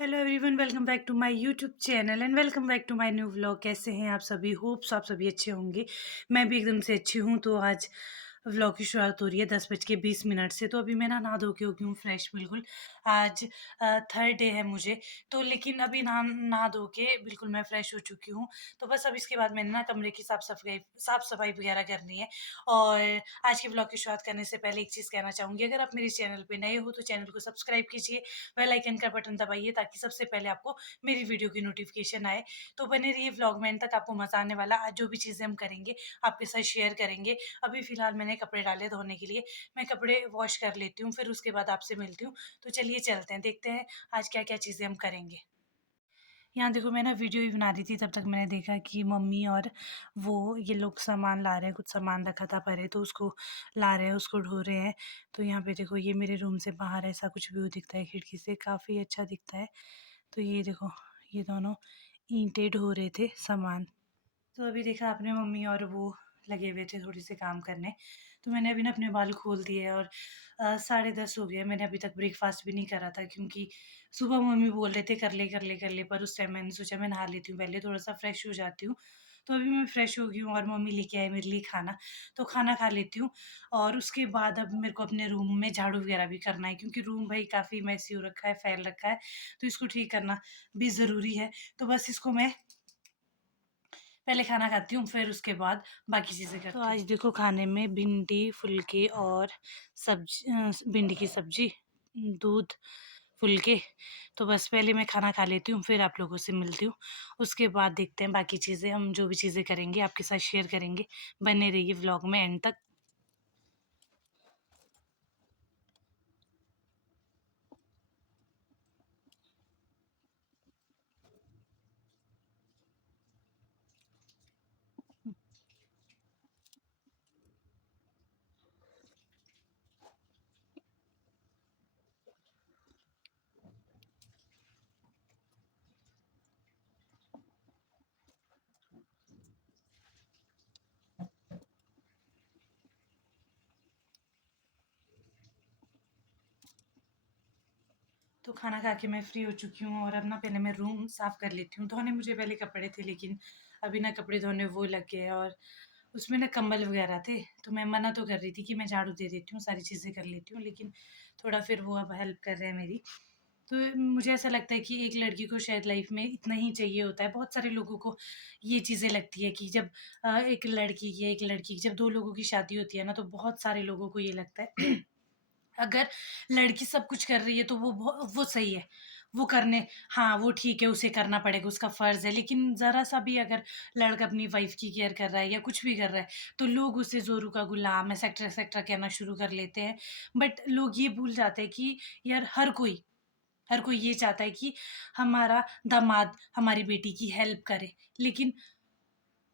Hello everyone, welcome back to my YouTube channel and welcome back to my new vlog. कैसे हैं आप सभी? Hopes आप सभी अच्छे होंगे। मैं भी एकदम से अच्छी हूँ। तो आज व्लॉग की शुरुआत हो रही है 10:20 से। तो अभी मैं ना नहा धो के हो गई हूँ फ्रेश बिल्कुल। आज थर्ड डे है मुझे। तो लेकिन अभी नहा नहा धो के बिल्कुल मैं फ्रेश हो चुकी हूँ। तो बस अब इसके बाद मैंने ना कमरे की साफ सफाई वगैरह करनी है। और आज के व्लॉग की शुरुआत करने से पहले एक चीज़ कहना चाहूँगी, अगर आप मेरे चैनल पे नए हो तो चैनल को सब्सक्राइब कीजिए, बेल आइकन का बटन दबाइए ताकि सबसे पहले आपको मेरी वीडियो की नोटिफिकेशन आए। तो बने रहिए व्लॉग में एंड तक, आपको मज़ा आने वाला। आज जो भी चीज़ें हम करेंगे आपके साथ शेयर करेंगे। अभी फ़िलहाल मैंने कपड़े डाले धोने के लिए, मैं कपड़े वॉश कर लेती हूँ, फिर उसके बाद आपसे मिलती हूँ। तो चलिए चलते हैं, देखते हैं आज क्या-क्या चीज़ें हम करेंगे। यहाँ देखो, मैं ना वीडियो ही बना रही थी, तब तक मैंने देखा कि मम्मी और वो ये लोग सामान ला रहे हैं। कुछ सामान रखा था परे, तो उसको ला रहे हैं, उसको ढो रहे हैं। तो यहाँ पे देखो, ये मेरे रूम से बाहर ऐसा कुछ व्यू दिखता है खिड़की से, काफ़ी अच्छा दिखता है। तो ये देखो, ये दोनों ईंटें ढो रहे थे सामान। तो अभी देखा आपने, मम्मी और वो लगे हुए थे थोड़ी से काम करने। तो मैंने अभी ना अपने बाल खोल दिए और 10:30 हो गए। मैंने अभी तक ब्रेकफ़ास्ट भी नहीं करा था, क्योंकि सुबह मम्मी बोल रहे थे कर ले, कर ले, कर ले, पर उस टाइम मैंने सोचा मैं नहा लेती हूँ पहले, थोड़ा-सा फ्रेश हो जाती हूँ। तो अभी मैं फ्रेश हो गई हूँ और मम्मी लेके आए मेरे लिए खाना, तो खाना खा लेती हूँ। और उसके बाद अब मेरे को अपने रूम में झाड़ू वगैरह भी करना है, क्योंकि रूम भाई काफ़ी मेसी हो रखा है, फैल रखा है, तो इसको ठीक करना भी ज़रूरी है। तो बस इसको मैं पहले खाना खाती हूँ, फिर उसके बाद बाकी चीज़ें करती हूँ। तो आज देखो, खाने में भिंडी, फुलके और भिंडी की सब्ज़ी, दूध, फुलके। तो बस पहले मैं खाना खा लेती हूँ, फिर आप लोगों से मिलती हूँ। उसके बाद देखते हैं बाकी चीज़ें, हम जो भी चीज़ें करेंगे आपके साथ शेयर करेंगे। बने रहिए व्लॉग में एंड तक। तो खाना खा के मैं फ्री हो चुकी हूँ और अब ना पहले मैं रूम साफ़ कर लेती हूँ। धोने मुझे पहले कपड़े थे, लेकिन अभी ना कपड़े धोने वो लग गए और उसमें ना कंबल वगैरह थे। तो मैं मना तो कर रही थी कि मैं झाड़ू दे देती हूँ, सारी चीज़ें कर लेती हूँ, लेकिन थोड़ा फिर वो अब हेल्प कर रहे हैं मेरी। तो मुझे ऐसा लगता है कि एक लड़की को शायद लाइफ़ में इतना ही चाहिए होता है। बहुत सारे लोगों को ये चीज़ें लगती है कि जब एक लड़की की जब 2 लोगों की शादी होती है ना, तो बहुत सारे लोगों को ये लगता है अगर लड़की सब कुछ कर रही है तो वो सही है, वो करने हाँ, वो ठीक है, उसे करना पड़ेगा, उसका फ़र्ज़ है। लेकिन ज़रा-सा भी अगर लड़का अपनी वाइफ़ की केयर कर रहा है या कुछ भी कर रहा है, तो लोग उसे ज़ोरू का गुलाम, एसेक्ट्रा-एसेक्ट्रा कहना शुरू कर लेते हैं। बट लोग ये भूल जाते हैं कि यार, हर कोई ये चाहता है कि हमारा दामाद हमारी बेटी की हेल्प करे। लेकिन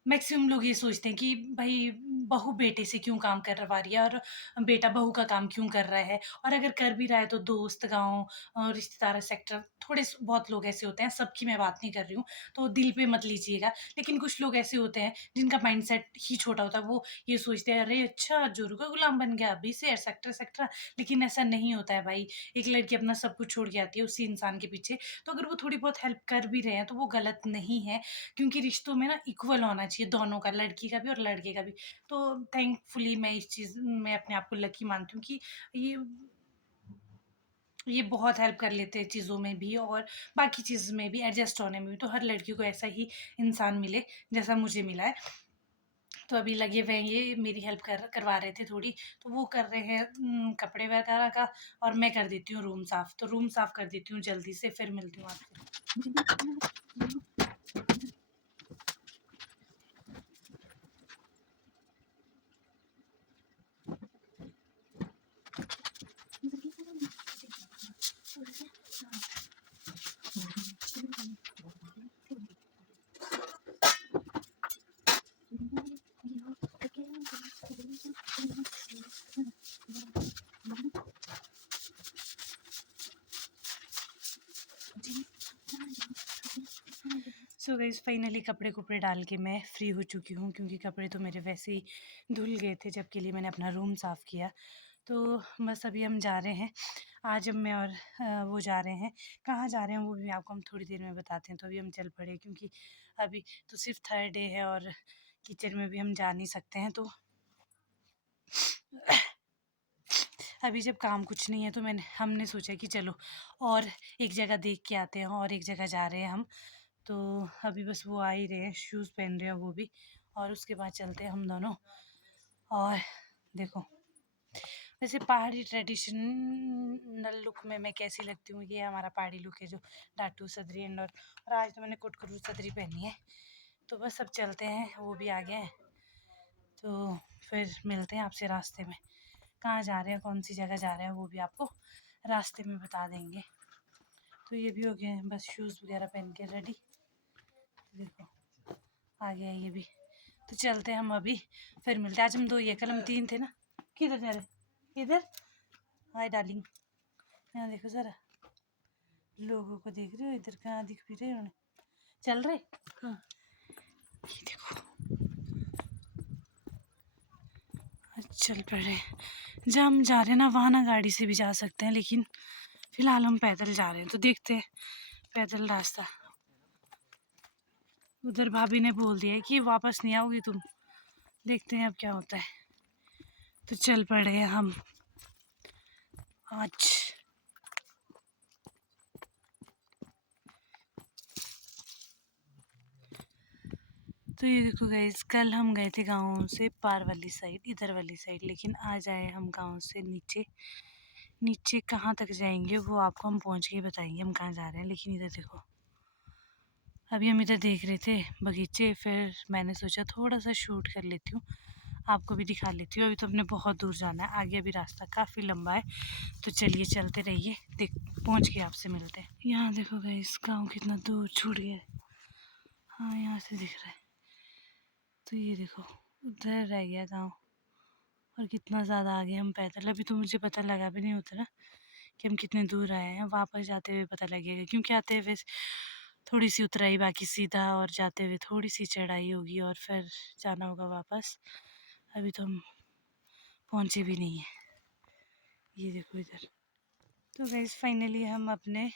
मैक्सिमम लोग ये सोचते हैं कि भई बहू बेटे से क्यों काम करवा रही है और बेटा बहू का काम क्यों कर रहा है, और अगर कर भी रहा है तो दोस्त, गाँव रिश्तेदार सेक्टर, थोड़े स बहुत लोग ऐसे होते हैं, सबकी मैं बात नहीं कर रही हूँ, तो दिल पे मत लीजिएगा। लेकिन कुछ लोग ऐसे होते हैं जिनका माइंडसेट ही छोटा होता है, वो ये सोचते हैं अरे अच्छा, जोरू का गुलाम बन गया अभी से एटसेट्रा। लेकिन ऐसा नहीं होता है भाई। एक लड़की अपना सब कुछ छोड़ के आती है उसी इंसान के पीछे, तो अगर वो थोड़ी बहुत हेल्प कर भी रहे हैं तो वो गलत नहीं है, क्योंकि रिश्तों में ना इक्वल होना चाहिए दोनों का, लड़की का भी और लड़के का भी। तो थैंकफुली मैं इस चीज़ में अपने आप को लकी मानती हूँ कि ये ये बहुत हेल्प कर लेते हैं चीज़ों में भी और बाकी चीज़ में भी, एडजस्ट होने में भी। तो हर लड़की को ऐसा ही इंसान मिले जैसा मुझे मिला है। तो अभी लगे हुए हैं, ये मेरी हेल्प करवा रहे थे थोड़ी, तो वो कर रहे हैं कपड़े वगैरह का, और मैं कर देती हूँ रूम साफ़। तो रूम साफ़ कर देती हूँ जल्दी से, फिर मिलती हूँ आपसे। सो गाइज़, फाइनली कपड़े-कुपड़े डाल के मैं फ्री हो चुकी हूँ, क्योंकि कपड़े तो मेरे वैसे ही धुल गए थे जब के लिए मैंने अपना रूम साफ़ किया। तो बस अभी हम जा रहे हैं। आज हम मैं और वो जा रहे हैं। कहाँ जा रहे हैं वो भी आपको हम थोड़ी देर में बताते हैं। तो अभी हम चल पड़े क्योंकि अभी तो सिर्फ़ थर्ड डे है और किचन में भी हम जा नहीं सकते हैं। तो अभी जब काम कुछ नहीं है तो हमने सोचा कि चलो और एक जगह देख के आते हैं और एक जगह जा रहे हैं हम। तो अभी बस वो आ ही रहे हैं, शूज़ पहन रहे हैं वो भी और उसके बाद चलते हैं हम दोनों। और देखो, वैसे पहाड़ी ट्रेडिशनल लुक में मैं कैसी लगती हूँ, ये हमारा पहाड़ी लुक है जो डाटू सदरी और आज तो मैंने कुटकुरू सदरी पहनी है। तो बस अब चलते हैं, वो भी आ गए हैं। तो फिर मिलते हैं आपसे रास्ते में। कहाँ जा रहे हैं, कौन सी जगह जा रहे हैं वो भी आपको रास्ते में बता देंगे। तो ये भी हो गए हैं, बस शूज़ वगैरह पहन के रेडी। देखो आ गया ये भी। तो चलते हैं हम अभी, फिर मिलते हैं। आज हम दो ही है, कल हम तीन थे ना। किधर जा रहे, इधर। हाय डार्लिंग, यहाँ देखो ज़रा, लोगों को देख रहे हो, इधर कहाँ दिख भी रहे हो। चल रहे, हाँ ये देखो चल पड़े। जहाँ हम जा रहे हैं ना वहाँ ना गाड़ी से भी जा सकते हैं, लेकिन फ़िलहाल हम पैदल जा रहे हैं। तो देखते हैं पैदल रास्ता। उधर भाभी ने बोल दिया है कि वापस नहीं आओगी तुम, देखते हैं अब क्या होता है। तो चल पड़े हैं हम आज। तो ये देखो गाइस, कल हम गए थे गाँव से पार वाली साइड, इधर वाली साइड, लेकिन आज आए हम गाँव से नीचे। नीचे कहाँ तक जाएंगे वो आपको हम पहुँच के बताएंगे हम कहाँ जा रहे हैं। लेकिन इधर देखो, अभी हम इधर देख रहे थे बगीचे, फिर मैंने सोचा थोड़ा सा शूट कर लेती हूँ, आपको भी दिखा लेती हूँ। अभी तो हमने बहुत दूर जाना है, आगे अभी रास्ता काफ़ी लंबा है। तो चलिए चलते रहिए, देख पहुँच के आपसे मिलते हैं। यहाँ देखो गाइस, गाँव कितना दूर छूट गया है। हाँ यहाँ से दिख रहा है। तो ये देखो उधर रह गया गाँव, और कितना ज़्यादा आगे हम पैदल। अभी तो मुझे पता लगा भी नहीं उतना कि हम कितने दूर आए हैं। वापस जाते हुए पता लगेगा, क्योंकि आते हुए थोड़ी सी उतराई, बाकी सीधा, और जाते हुए थोड़ी सी चढ़ाई होगी और फिर जाना होगा वापस। अभी तो हम पहुँचे भी नहीं हैं। ये देखो इधर। तो गाइस फाइनली हम अपने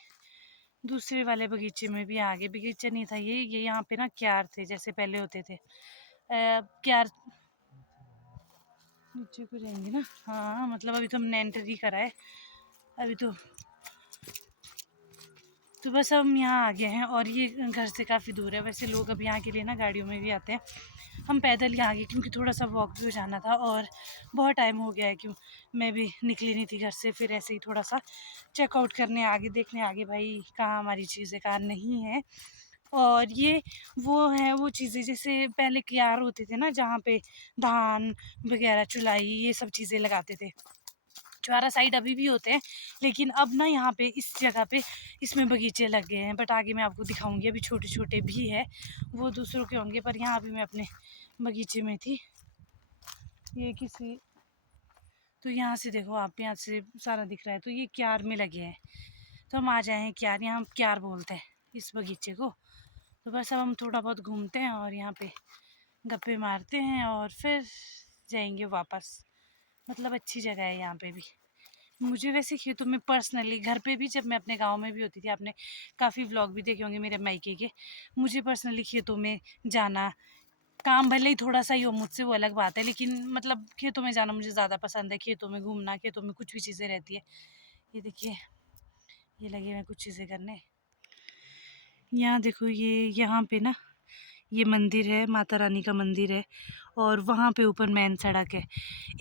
दूसरे वाले बगीचे में भी आ गए। बगीचा नहीं था ये यहाँ पे ना क्यार थे, जैसे पहले होते थे। क्यार नीचे को जाएंगे ना, हाँ मतलब अभी तो हमने एंटर ही करा है। अभी तो बस हम यहाँ आ गए हैं, और ये घर से काफ़ी दूर है। वैसे लोग अब यहाँ के लिए ना गाड़ियों में भी आते हैं, हम पैदल ही आ गए क्योंकि थोड़ा सा वॉक भी हो जाना था और बहुत टाइम हो गया है। क्यों मैं भी निकली नहीं थी घर से, फिर ऐसे ही थोड़ा सा चेकआउट करने आगे, देखने आगे भाई कहाँ हमारी चीज़ें कहाँ नहीं है। और ये वो चीज़ें जैसे पहले क्यार होते थे ना, जहाँ पे धान वगैरह, चुलाई, ये सब चीज़ें लगाते थे। छुआरा साइड अभी भी होते हैं, लेकिन अब ना यहाँ पे इस जगह पे इसमें बगीचे लग गए हैं। बट आगे मैं आपको दिखाऊंगी, अभी छोटे छोटे भी है, वो दूसरों के होंगे, पर यहाँ अभी मैं अपने बगीचे में थी। ये किसी, तो यहाँ से देखो आप, यहाँ से सारा दिख रहा है। तो ये क्यार में लगे हैं, तो हम आ जाए हैं क्यार, यहाँ हम क्यार बोलते हैं इस बगीचे को। तो बस अब हम थोड़ा बहुत घूमते हैं और यहाँ पे गप्पे मारते हैं और फिर जाएंगे वापस। मतलब अच्छी जगह है यहाँ पे भी। मुझे वैसे खेतों में पर्सनली, घर पे भी जब मैं अपने गांव में भी होती थी, आपने काफ़ी व्लॉग भी देखे होंगे मेरे मायके के, मुझे पर्सनली खेतों में जाना, काम भले ही थोड़ा सा ही हो मुझसे वो अलग बात है, लेकिन मतलब खेतों में जाना मुझे ज़्यादा पसंद है। खेतों में घूमना, खेतों में कुछ भी चीज़ें रहती है। ये देखिए, ये लगे हुए कुछ चीज़ें करने। यहाँ देखो, ये यहाँ पे ना ये मंदिर है, माता रानी का मंदिर है, और वहाँ पे ऊपर मेन सड़क है।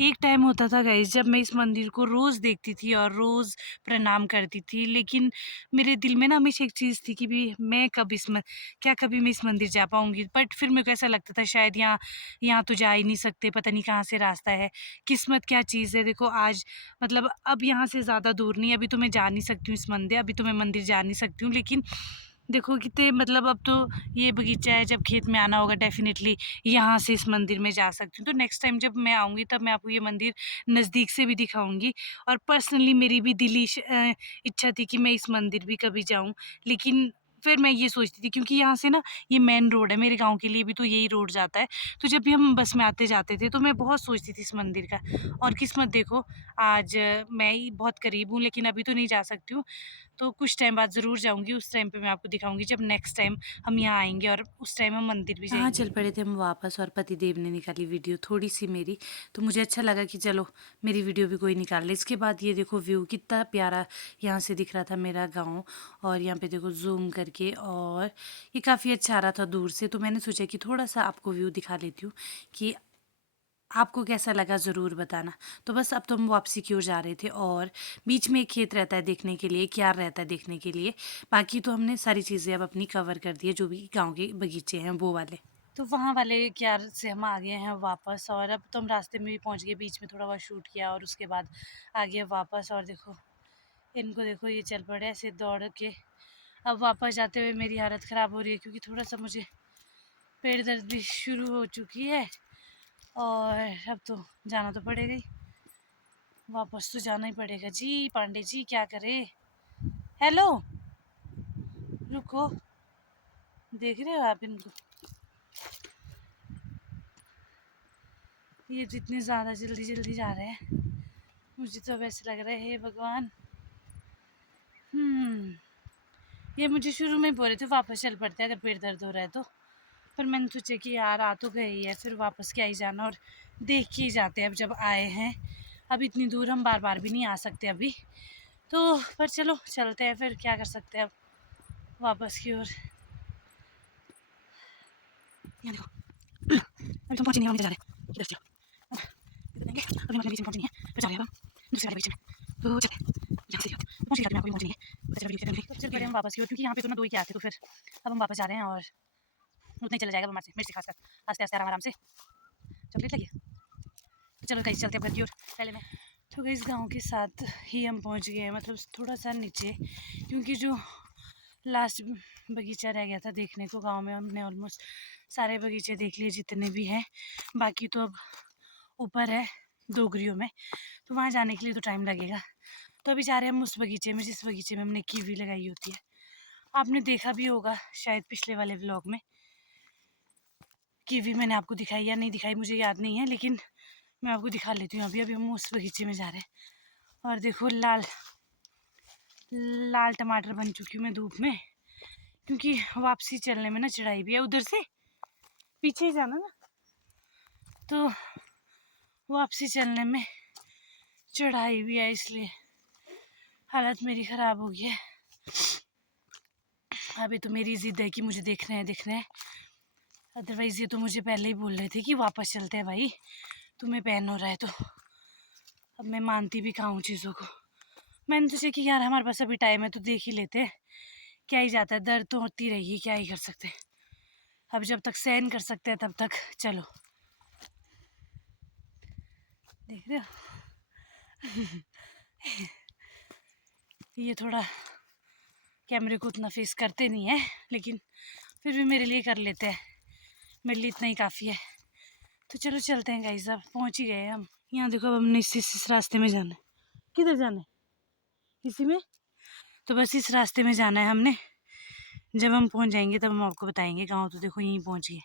एक टाइम होता था गाइस जब मैं इस मंदिर को रोज़ देखती थी और रोज़ प्रणाम करती थी, लेकिन मेरे दिल में ना हमेशा एक चीज़ थी कि भी मैं कब क्या कभी मैं इस मंदिर जा पाऊँगी। बट फिर मेरे को ऐसा लगता था शायद यहाँ यहाँ तो जा ही नहीं सकते, पता नहीं कहाँ से रास्ता है, किस्मत क्या चीज़ है। देखो आज मतलब अब यहाँ से ज़्यादा दूर नहीं, अभी तो मैं जा नहीं सकती हूँ इस मंदिर, अभी तो मैं मंदिर जा नहीं सकती हूँ, लेकिन देखो कितने मतलब अब तो ये बगीचा है, जब खेत में आना होगा डेफ़िनेटली यहाँ से इस मंदिर में जा सकती हूँ। तो नेक्स्ट टाइम जब मैं आऊँगी तब मैं आपको ये मंदिर नज़दीक से भी दिखाऊँगी। और पर्सनली मेरी भी इच्छा थी कि मैं इस मंदिर भी कभी जाऊँ, लेकिन फिर मैं ये सोचती थी क्योंकि यहाँ से ना ये मेन रोड है, मेरे गाँव के लिए भी तो यही रोड जाता है। तो जब भी हम बस में आते-जाते थे तो मैं बहुत सोचती थी इस मंदिर का, और किस्मत देखो आज मैं ही बहुत करीब हूँ, लेकिन अभी तो नहीं जा सकती हूँ। तो कुछ टाइम बाद ज़रूर जाऊँगी, उस टाइम पे मैं आपको दिखाऊँगी जब नेक्स्ट टाइम हम यहाँ आएँगे, और उस टाइम हम मंदिर भी जाएँगे। हाँ, चल पड़े थे हम वापस, और पतिदेव ने निकाली वीडियो थोड़ी-सी मेरी, तो मुझे अच्छा लगा कि चलो मेरी वीडियो भी कोई निकाल ले। इसके बाद ये देखो व्यू कितना प्यारा यहाँ से दिख रहा था मेरा गाँव, और यहाँ पे देखो ज़ूम करके, और ये काफ़ी अच्छा आ रहा था दूर से, तो मैंने सोचा कि थोड़ा-सा आपको व्यू दिखा लेती हूँ कि आपको कैसा लगा ज़रूर बताना। तो बस अब तो हम वापसी की ओर जा रहे थे, और बीच में एक खेत रहता है देखने के लिए, क्यार रहता है देखने के लिए। बाकी तो हमने सारी चीज़ें अब अपनी कवर कर दी है, जो भी गाँव के बगीचे हैं वो वाले। तो वहाँ वाले क्यार से हम आ गए हैं वापस, और अब तो हम रास्ते में भी पहुँच गए, बीच में थोड़ा बहुत शूट किया और उसके बाद आ गए वापस। और देखो इनको देखो, ये चल पड़े ऐसे दौड़ के। अब वापस जाते हुए मेरी हालत ख़राब हो रही है क्योंकि थोड़ा-सा मुझे पेट दर्द भी शुरू हो चुकी है, और अब तो जाना तो पड़ेगा ही, वापस तो जाना ही पड़ेगा जी। पांडे जी क्या करें? हेलो, रुको, देख रहे हो आप इनको? ये तो इतने ज़्यादा जल्दी-जल्दी जा रहे हैं, मुझे तो अब ऐसे लग रहा है हे भगवान। ये मुझे शुरू में ही बोल रहे थे वापस चल पड़ते हैं अगर पेट दर्द हो रहा है तो। पर मैंने सोचा कि यार आ तो गए ही है, फिर वापस क्या ही जाना, और देख के ही जाते हैं अब जब आए हैं। अब इतनी दूर हम बार-बार भी नहीं आ सकते अभी। तो पर चलो चलते हैं, फिर क्या कर सकते हैं अब वापस की ओर। यहाँ देखो, अभी तो पहुँचे नहीं, हम इधर जा रहे हैं। इधर चलो। इधर जाएँगे, अभी हम अपने बीच में पहुँचे नहीं है, फिर जा रहे हैं अब हम दूसरे वाले बीच में। तो चलें, यहाँ से पहुँच गई, आपको भी पहुँचनी है। पता चला वीडियो खत्म हुई। चल पड़े हम वापस की ओर, क्योंकि यहाँ पे तो ना 2 ही क्या थे, तो फिर अब हम वापस जा रहे हैं, और उतना ही चला जाएगा हमारे से, मेरे से खासकर। आस्ते-आस्ते आराम-आराम से। चॉकलेट लगी है? तो चलो गाइस चलते हैं घर की ओर। पहले मैं तो गाइस गाँव के साथ ही हम पहुँच गए हैं, मतलब थोड़ा-सा नीचे, क्योंकि जो लास्ट बगीचा रह गया था देखने को गाँव में, हमने ऑलमोस्ट सारे बगीचे देख लिए जितने भी हैं। बाकी तो अब ऊपर है डोगरियों में, तो वहाँ जाने के लिए तो टाइम लगेगा। तो अभी जा रहे हैं हम उस बगीचे में जिस बगीचे में हमने कीवी लगाई होती है। आपने देखा भी होगा शायद पिछले वाले व्लॉग में, कीवी मैंने आपको दिखाई या नहीं दिखाई मुझे याद नहीं है, लेकिन मैं आपको दिखा लेती हूँ। अभी हम उस बगीचे में जा रहे हैं, और देखो लाल लाल टमाटर बन चुकी हूँ मैं धूप में, क्योंकि वापसी चलने में ना चढ़ाई भी है, उधर से पीछे ही जाना ना, तो वापसी चलने में चढ़ाई भी है, इसलिए हालत मेरी ख़राब हो गई है। अभी तो मेरी ज़िद है कि मुझे देखना है देखना है, अदरवाइज़ ये तो मुझे पहले ही बोल रहे थे कि वापस चलते हैं भाई, तुम्हें पेन हो रहा है तो। अब मैं मानती भी कहाँ हूँ चीज़ों को। मैंने तो सोचा कि यार हमारे पास अभी टाइम है तो देख ही लेते हैं, क्या ही जाता है, दर्द तो होती रहेगी, क्या ही कर सकते हैं। अब जब तक सहन कर सकते हैं तब तक चलो। देख रहे हो ये थोड़ा कैमरे को उतना फेस करते नहीं है, लेकिन फिर भी मेरे लिए कर लेते हैं, मेरे लिए इतना ही काफ़ी है। तो चलो चलते हैं गाइस, अब पहुँच ही गए हम। यहाँ देखो अब हमने इस रास्ते में जाना है। किधर जाना है? इसी में? तो बस इस रास्ते में जाना है हमने। जब हम पहुँच जाएंगे तब हम आपको बताएंगे। गाँव तो देखो यहीं पहुँच गए,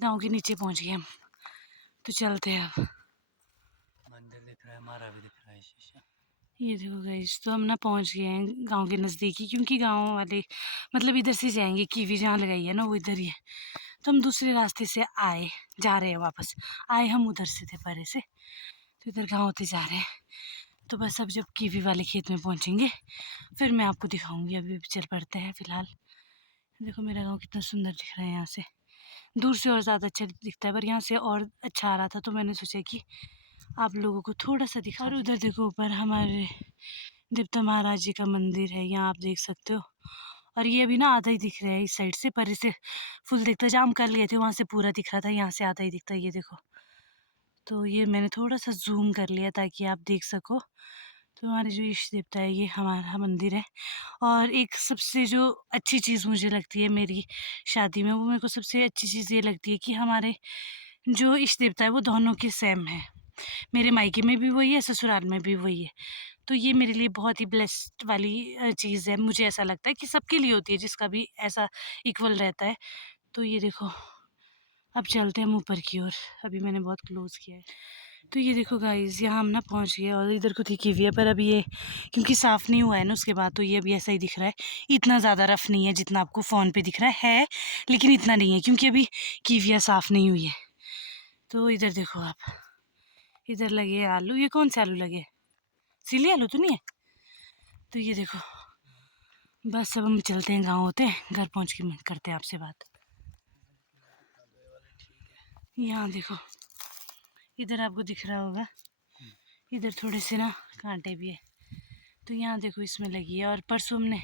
गाँव के नीचे पहुँच गए हम। तो चलते हैं अब। मंदिर दिख रहा है, हमारा भी दिख रहा है शीशा। ये देखो गाइस, तो हम ना पहुँच गए हैं गाँव के नज़दीक ही, क्योंकि गाँव वाले मतलब इधर से जाएंगे, कीवी जहाँ लगाई है ना वो इधर ही है। तो हम दूसरे रास्ते से आए, जा रहे हैं वापस। आए हम उधर से थे परे से, तो इधर गाँव होते जा रहे हैं। तो बस अब जब कीवी वाले खेत में पहुँचेंगे फिर मैं आपको दिखाऊंगी। अभी चल पड़ते हैं फ़िलहाल। देखो मेरा गाँव कितना सुंदर दिख रहा है यहाँ से, दूर से और ज़्यादा अच्छा दिखता है, पर यहाँ से और अच्छा आ रहा था, तो मैंने सोचा कि आप लोगों को थोड़ा-सा दिखा। और उधर देखो ऊपर हमारे देवता महाराज जी का मंदिर है, यहाँ आप देख सकते हो। और ये अभी ना आधा ही दिख रहा है इस साइड से, पर इसे फुल दिखता है। जहाँ हम कल गए थे वहाँ से पूरा दिख रहा था, यहाँ से आधा ही दिखता है, ये देखो। तो ये मैंने थोड़ा-सा ज़ूम कर लिया ताकि आप देख सको। तो हमारे जो इष्ट देवता है ये हमारा मंदिर है। और एक सबसे जो अच्छी चीज़ मुझे लगती है मेरी शादी में, वो मेरे को सबसे अच्छी चीज़ ये लगती है कि हमारे जो इष्ट देवता है वो दोनों के सेम है। मेरे मायके में भी वही है, ससुराल में भी वही है। तो ये मेरे लिए बहुत ही ब्लेस्ड वाली चीज़ है, मुझे ऐसा लगता है कि सबके लिए होती है जिसका भी ऐसा इक्वल रहता है। तो ये देखो, अब चलते हैं हम ऊपर की ओर। अभी मैंने बहुत क्लोज़ किया है। तो ये देखो गाइज़, यहाँ हम ना पहुँच गए और इधर को थी कीविया, पर अभी ये क्योंकि साफ़ नहीं हुआ है ना उसके बाद, तो ये अभी ऐसा ही दिख रहा है। इतना ज़्यादा रफ़ नहीं है जितना आपको फ़ोन पे दिख रहा है, लेकिन इतना नहीं है क्योंकि अभी कीविया साफ़ नहीं हुई है। तो इधर देखो आप, इधर लगे हैं आलू। ये कौन से आलू लगे हैं? सीले आलू तो नहीं है? तो ये देखो, बस अब हम चलते हैं, गाँव होते हैं, घर पहुँच के करते हैं आपसे बात। यहाँ देखो, इधर आपको दिख रहा होगा, इधर थोड़े से ना कांटे भी है। तो यहाँ देखो, इसमें लगी है, और परसों हमने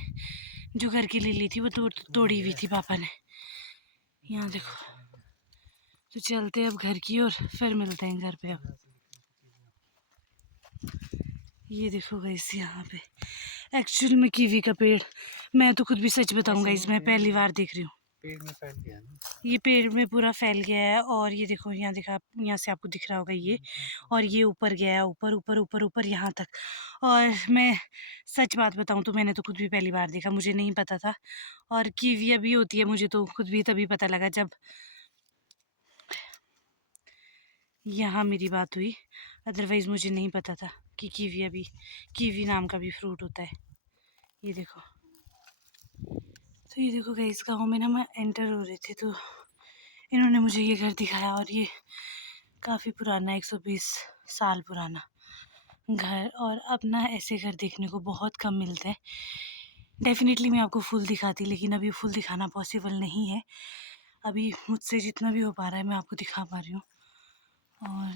जो घर की लिली थी वो तोड़ी हुई थी पापा ने। यहाँ देखो, तो चलते हैं अब घर की ओर, फिर मिलते हैं घर पे। अब ये देखो गाइस, यहाँ पे एक्चुअल में कीवी का पेड़, मैं तो खुद भी सच बताऊंगा, इस मैं पहली बार देख रही हूँ। पेड़ में फैल गया ना, ये पेड़ में पूरा फैल गया है। और ये देखो, यहाँ देखा, यहाँ से आपको दिख रहा होगा ये, और ये ऊपर गया है, ऊपर ऊपर ऊपर ऊपर यहाँ तक। और मैं सच बात बताऊँ तो मैंने तो खुद भी पहली बार देखा, मुझे नहीं पता था। और कीविया भी होती है, मुझे तो खुद भी तभी पता लगा जब यहाँ मेरी बात हुई, अदरवाइज़ मुझे नहीं पता था कि कीविया भी, कीवी नाम का भी फ्रूट होता है। ये देखो, तो ये देखो गाइस, गाँव में ना मैं एंटर हो रहे थे तो इन्होंने मुझे ये घर दिखाया, और ये काफ़ी पुराना, 120 साल पुराना घर। और अब ना ऐसे घर देखने को बहुत कम मिलते हैं। डेफिनेटली मैं आपको फुल दिखाती, लेकिन अभी फुल दिखाना पॉसिबल नहीं है। अभी मुझसे जितना भी हो पा रहा है मैं आपको दिखा पा रही हूँ। और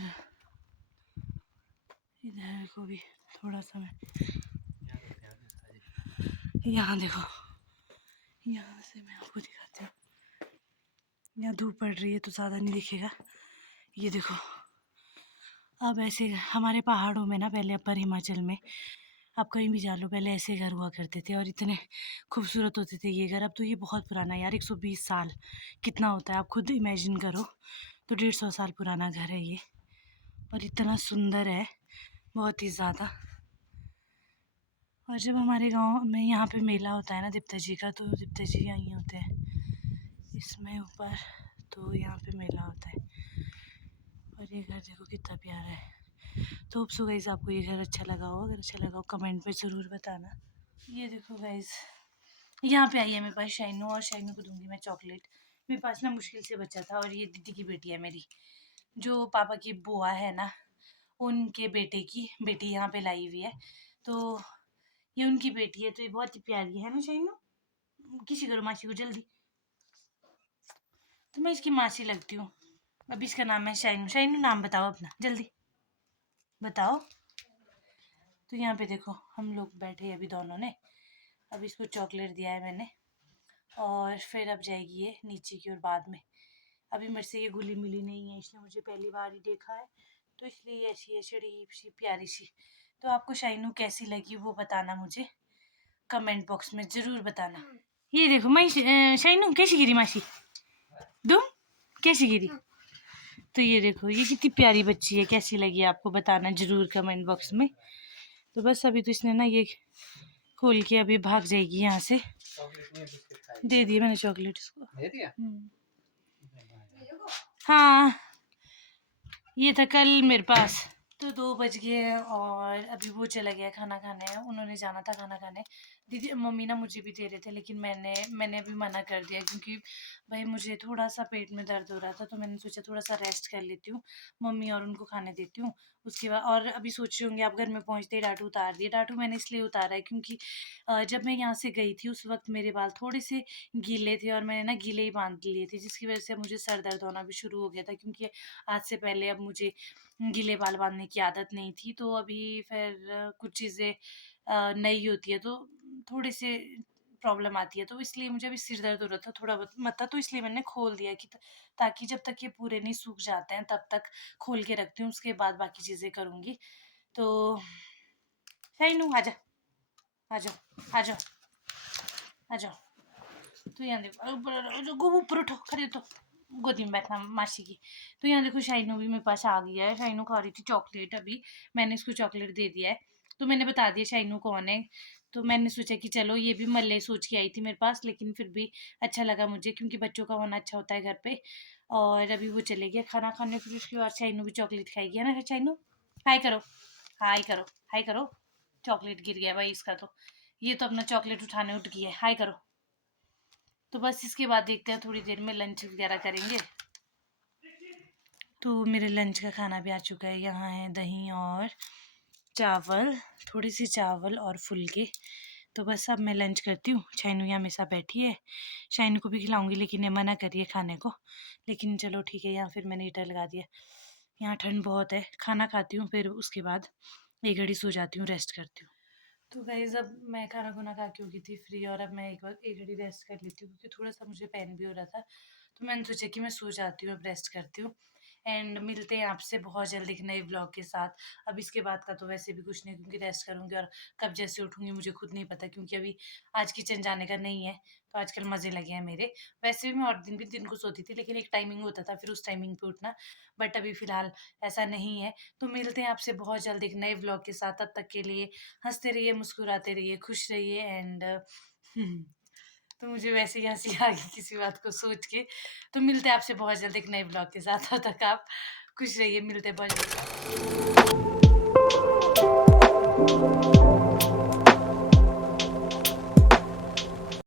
इधर को भी थोड़ा सा मैं, यहाँ देखो, यहाँ से मैं आपको दिखाती हूँ। यहाँ धूप पड़ रही है तो ज़्यादा नहीं दिखेगा। ये देखो, अब ऐसे हमारे पहाड़ों में ना, पहले अपर हिमाचल में, आप कहीं भी जा लो, पहले ऐसे घर हुआ करते थे और इतने खूबसूरत होते थे ये घर। अब तो ये बहुत पुराना है यार, 120 साल कितना होता है आप खुद इमेजिन करो। तो 150 साल पुराना घर है ये, और इतना सुंदर है, बहुत ही ज़्यादा। और जब हमारे गांव में यहाँ पे मेला होता है ना दिप्ता जी का, तो दिप्ता जी यहीं होते हैं इसमें ऊपर, तो यहाँ पे मेला होता है। और ये घर देखो कितना प्यारा है। तो होप सो गाइस आपको ये घर अच्छा लगा हो, अगर अच्छा लगा हो कमेंट में ज़रूर बताना। ये देखो गाइस, यहाँ पे आई है मेरे पास शाइनू, और शाइनू को दूंगी मैं चॉकलेट। मेरे पास ना मुश्किल से बचा था, और ये दीदी की बेटी है मेरी, जो पापा की बुआ है ना, उनके बेटे की बेटी यहाँ पे लाई हुई है। तो ये उनकी बेटी है, तो ये बहुत ही प्यारी है ना शाइनू। किसी करो मासी को जल्दी, तो मैं इसकी मासी लगती हूँ। अब इसका नाम है शाइनू। शाइनू नाम बताओ अपना, जल्दी बताओ। तो यहाँ पे देखो, हम लोग बैठे अभी दोनों ने, अब इसको चॉकलेट दिया है मैंने, और फिर अब जाएगी ये नीचे की ओर बाद में। अभी मेरे से ये घुली मिली नहीं है, इसने मुझे पहली बार ही देखा है, तो इसलिए ऐसी है शरीफ सी, प्यारी सी। तो आपको शाइनू कैसी लगी वो बताना मुझे, कमेंट बॉक्स में ज़रूर बताना। ये देखो मैं, शाइनू कैसी गिरी मासी, तुम कैसी गिरी? तो ये देखो, ये कितनी प्यारी बच्ची है, कैसी लगी आपको बताना ज़रूर कमेंट बॉक्स में। तो बस अभी तो इसने ना ये खोल के अभी भाग जाएगी यहाँ से। दे दिए मैंने चॉकलेट इसको, दे दिया। हाँ, ये था कल मेरे पास। तो 2 बज गए हैं, और अभी वो चला गया खाना खाने, उन्होंने जाना था खाना खाने। दीदी मम्मी ना मुझे भी दे रहे थे, लेकिन मैंने अभी मना कर दिया, क्योंकि भाई मुझे थोड़ा-सा पेट में दर्द हो रहा था, तो मैंने सोचा थोड़ा-सा रेस्ट कर लेती हूँ, मम्मी और उनको खाने देती हूँ। उसके बाद और अभी सोच रही होंगी आप, घर में पहुँचते ही टाटू उतार दिए। टाटू मैंने इसलिए उतारा है क्योंकि जब मैं यहाँ से गई थी उस वक़्त मेरे बाल थोड़े-से गीले थे, और मैंने ना गीले ही बाँध लिए थे, जिसकी वज़ह से मुझे सर दर्द होना भी शुरू हो गया था, क्योंकि आज से पहले अब मुझे गीले बाल बाँधने की आदत नहीं थी। तो अभी फिर कुछ चीज़ें नई होती है तो थोड़े से प्रॉब्लम आती है, तो इसलिए मुझे अभी सिर दर्द हो रहा था थोड़ा बहुत मतलब, तो इसलिए मैंने खोल दिया कि ताकि जब तक ये पूरे नहीं सूख जाते हैं तब तक खोल के रखती हूँ, उसके बाद बाकी चीज़ें करूँगी। तो शाइनू आजा, आ जाओ, आ जाओ, आ जाओ। तो यहाँ देखो, ऊपर उठो, खड़े तो गोदी में बैठना मासी की। तो यहाँ देखो, शाइनू भी मेरे पास आ गया है, शाइनू खा रही थी चॉकलेट, अभी मैंने इसको चॉकलेट दे दिया है। तो मैंने बता दिया शाइनू कौन है। तो मैंने सोचा कि चलो ये भी मल्ले सोच के आई थी मेरे पास, लेकिन फिर भी अच्छा लगा मुझे क्योंकि बच्चों का होना अच्छा होता है घर पे। और अभी वो चले गया खाना खाने, फिर उसके बाद शाइनू भी चॉकलेट खाएगी, है ना शाइनू? हाय करो, हाय करो, हाय करो। चॉकलेट गिर गया भाई इसका तो, ये तो अपना चॉकलेट उठाने उठ गया है। हाय करो। तो बस इसके बाद देखते हैं, थोड़ी देर में लंच वगैरह करेंगे। तो मेरे लंच का खाना भी आ चुका है, यहाँ है दही और चावल, थोड़ी सी चावल और फुलके। तो बस अब मैं लंच करती हूँ। शाइनू यहाँ मेरे साथ बैठी है, शाइनू को भी खिलाऊंगी लेकिन ये मना कर रही है खाने को। लेकिन चलो ठीक है, यहाँ फिर मैंने हीटर लगा दिया। यहाँ ठंड बहुत है, खाना खाती हूँ फिर उसके बाद एक घड़ी सो जाती हूँ, रेस्ट करती हूँ। तो गाइज़ अब मैं खाना खुना खा के हो गई थी फ्री, और अब मैं एक बार एक घड़ी रेस्ट कर लेती हूँ क्योंकि थोड़ा सा मुझे पेन भी हो रहा था। तो मैंने सोचा कि मैं सो जाती हूँ, अब रेस्ट करती हूँ। एंड मिलते हैं आपसे बहुत जल्द एक नए ब्लॉग के साथ। अब इसके बाद का तो वैसे भी कुछ नहीं क्योंकि रेस्ट करूँगी, और कब जैसे उठूँगी मुझे खुद नहीं पता क्योंकि अभी आज किचन जाने का नहीं है। तो आजकल मज़े लगे हैं मेरे। वैसे भी मैं और दिन भी दिन को सोती थी लेकिन एक टाइमिंग होता था फिर उस टाइमिंग पे उठना, बट अभी फ़िलहाल ऐसा नहीं है। तो मिलते हैं आपसे बहुत जल्द एक नए ब्लॉग के साथ। तब तक के लिए हँसते रहिए, मुस्कुराते रहिए, खुश रहिए। एंड तो मुझे वैसे ही हँसी आ गई किसी बात को सोच के। तो मिलते हैं आपसे बहुत जल्द एक नए ब्लॉग के साथ, तब तक आप खुश रहिए, मिलते हैं बहुत जल्द।